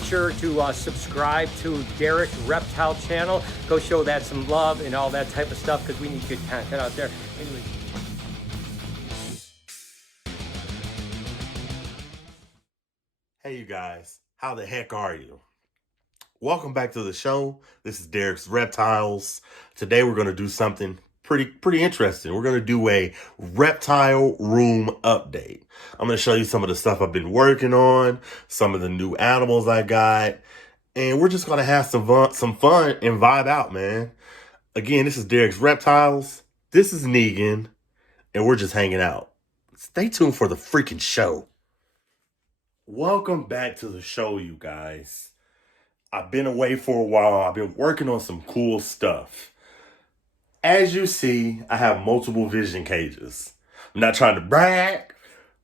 sure to subscribe to Derek's Reptile channel. Go show that some love and all that type of stuff because we need good content out there. Anyway. Hey you guys, how the heck are you? Welcome back to the show. This is Derek's Reptiles. Today we're going to do something pretty interesting. We're going to do a reptile room update. I'm going to show you some of the stuff I've been working on, some of the new animals I got, and we're just going to have some fun and vibe out, man. Again, this is Derek's Reptiles. This is Negan, and we're just hanging out. Stay tuned for the freaking show. Welcome back to the show, you guys. I've been away for a while. I've been working on some cool stuff. As you see, I have multiple vision cages. I'm not trying to brag.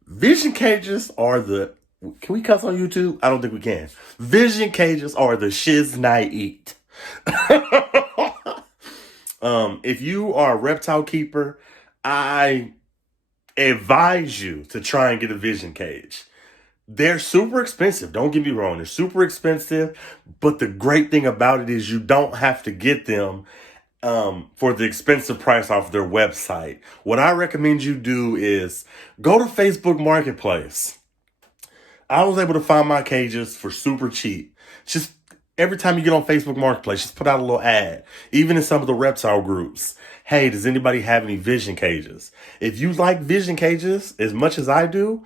Vision cages are the... Can we cuss on YouTube? I don't think we can. Vision cages are the shiz I eat. If you are a reptile keeper, I advise you to try and get a vision cage. They're super expensive. Don't get me wrong. They're super expensive. But the great thing about it is you don't have to get them for the expensive price off their website. What I recommend you do is go to Facebook Marketplace. I was able to find my cages for super cheap. Just every time you get on Facebook Marketplace, just put out a little ad. Even in some of the reptile groups. Hey, does anybody have any vision cages? If you like vision cages as much as I do,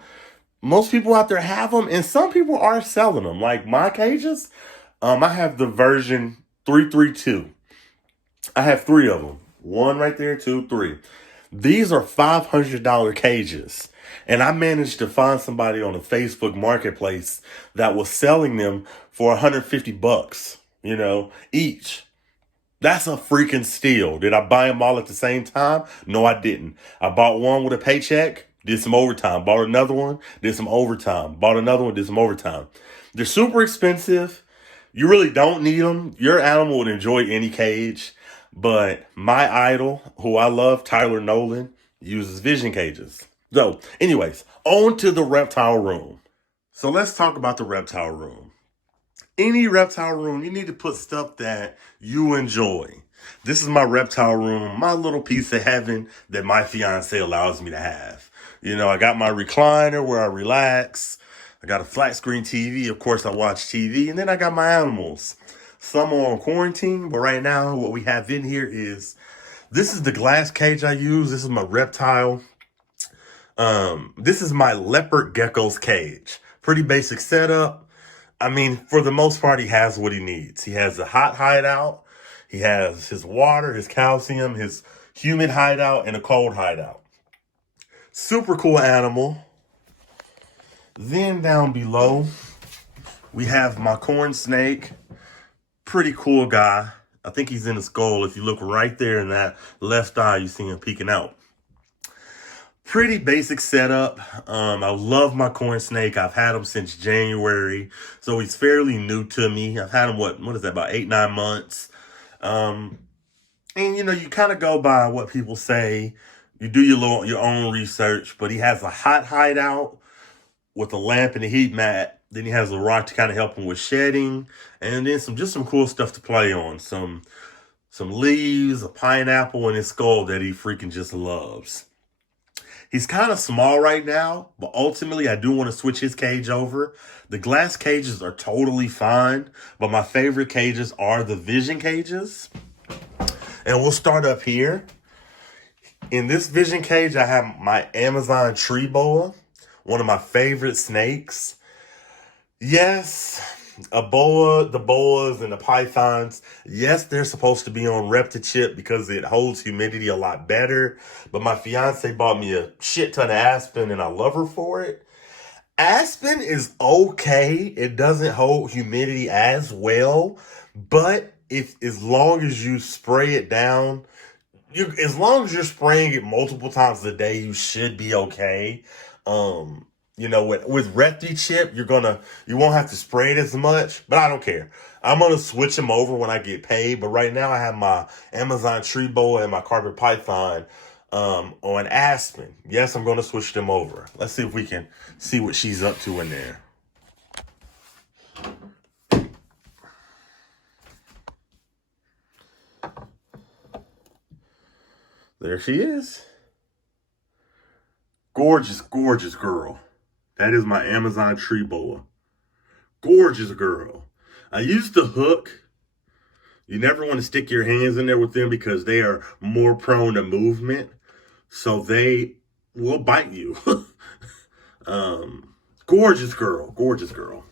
most people out there have them, and some people are selling them. Like my cages, I have the version 332. I have 3 of them. 1 right there, 2, 3. These are $500 cages. And I managed to find somebody on the Facebook Marketplace that was selling them for $150, each. That's a freaking steal. Did I buy them all at the same time? No, I didn't. I bought one with a paycheck. Did some overtime, bought another one, did some overtime, bought another one, did some overtime. They're super expensive. You really don't need them. Your animal would enjoy any cage. But my idol, who I love, Tyler Nolan, uses vision cages. So, anyways, on to the reptile room. So let's talk about the reptile room. Any reptile room, you need to put stuff that you enjoy. This is my reptile room, my little piece of heaven that my fiance allows me to have. I got my recliner where I relax. I got a flat screen TV. Of course, I watch TV. And then I got my animals. Some are on quarantine, but right now what we have in here is, this is the glass cage I use. This is my reptile. This is my leopard gecko's cage. Pretty basic setup. I mean, for the most part, he has what he needs. He has a hot hideout. He has his water, his calcium, his humid hideout, and a cold hideout. Super cool animal. Then down below, we have my corn snake. Pretty cool guy. I think he's in the skull. If you look right there in that left eye, you see him peeking out. Pretty basic setup. I love my corn snake. I've had him since January, so he's fairly new to me. I've had him, what is that, about 8-9 months. And you kind of go by what people say. You do your own research, but he has a hot hideout with a lamp and a heat mat. Then he has a rock to kind of help him with shedding, and then some cool stuff to play on. Some leaves, a pineapple, and his skull that he freaking just loves. He's kind of small right now, but ultimately I do want to switch his cage over. The glass cages are totally fine, but my favorite cages are the vision cages. And we'll start up here. In this vision cage, I have my Amazon tree boa, one of my favorite snakes. Yes, the boas and the pythons, yes, they're supposed to be on Reptile because it holds humidity a lot better. But my fiance bought me a shit ton of Aspen and I love her for it. Aspen is okay. It doesn't hold humidity as well. But as long as you spray it down, as long as you're spraying it multiple times a day, you should be okay. With Reptile, you won't have to spray it as much, but I don't care. I'm going to switch them over when I get paid. But right now I have my Amazon tree boa and my carpet python on Aspen. Yes, I'm going to switch them over. Let's see if we can see what she's up to in there. there she is. Gorgeous, gorgeous girl. That is my Amazon tree boa. Gorgeous girl. I used the hook. You never want to stick your hands in there with them because they are more prone to movement. So they will bite you. Gorgeous girl. Gorgeous girl.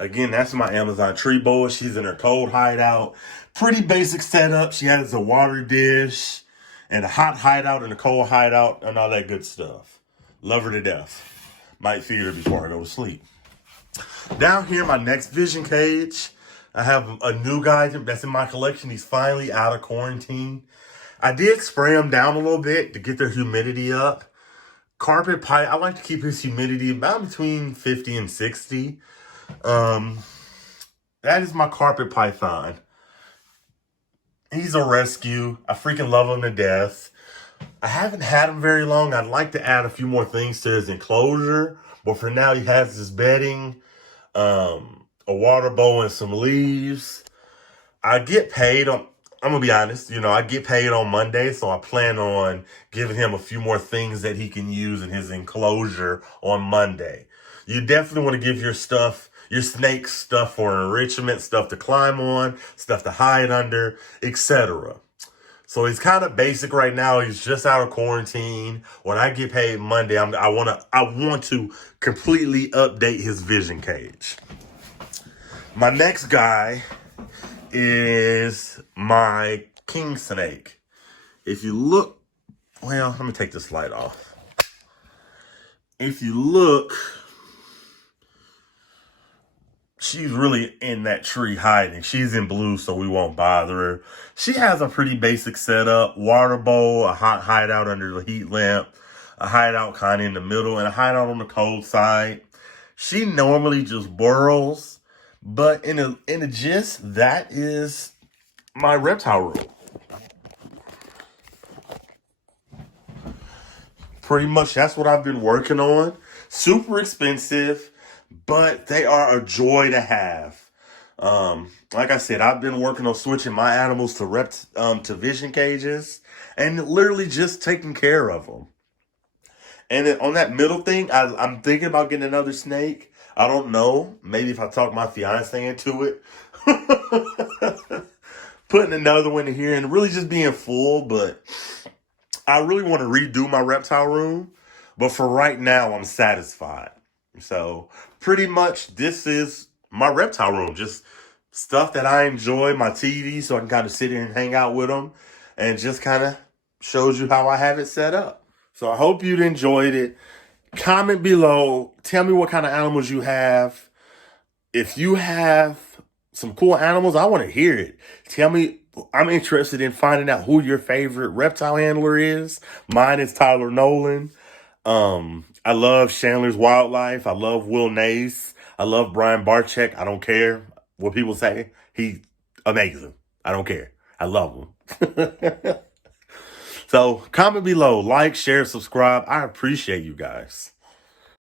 Again, that's my Amazon tree boa. She's in her cold hideout. Pretty basic setup. She has a water dish and a hot hideout and a cold hideout and all that good stuff. Love her to death. Might feed her before I go to sleep. Down here, my next vision cage, I have a new guy that's in my collection. He's finally out of quarantine. I did spray him down a little bit to get their humidity up. Carpet pipe, I like to keep his humidity about between 50 and 60. That is my carpet python. He's a rescue. I freaking love him to death. I haven't had him very long. I'd like to add a few more things to his enclosure, but for now he has his bedding, a water bowl and some leaves. I get paid on, I'm gonna be honest, I get paid on Monday, so I plan on giving him a few more things that he can use in his enclosure on Monday. You definitely want to give your snakes stuff for enrichment, stuff to climb on, stuff to hide under, etc. So he's kind of basic right now. He's just out of quarantine. When I get paid Monday, I want to completely update his vision cage. My next guy is my king snake. If you look, well, let me take this light off. If you look, she's really in that tree hiding. She's in blue, so we won't bother her. She has a pretty basic setup. Water bowl, a hot hideout under the heat lamp, a hideout kind of in the middle, and a hideout on the cold side. She normally just burrows, but in a gist, that is my reptile room. Pretty much that's what I've been working on. Super expensive, but they are a joy to have. Like I said, I've been working on switching my animals to vision cages and literally just taking care of them. And then on that middle thing, I'm thinking about getting another snake. I don't know. Maybe if I talk my fiance into it. Putting another one in here and really just being full, but I really want to redo my reptile room. But for right now, I'm satisfied. So pretty much this is my reptile room. Just stuff that I enjoy, my TV, so I can kind of sit here and hang out with them. And just kind of shows you how I have it set up. So I hope you enjoyed it. Comment below. Tell me what kind of animals you have. If you have some cool animals, I want to hear it. Tell me. I'm interested in finding out who your favorite reptile handler is. Mine is Tyler Nolan. I love Chandler's Wildlife. I love Will Nace. I love Brian Barczyk. I don't care what people say. He's amazing. I don't care. I love him. So comment below, like, share, subscribe. I appreciate you guys.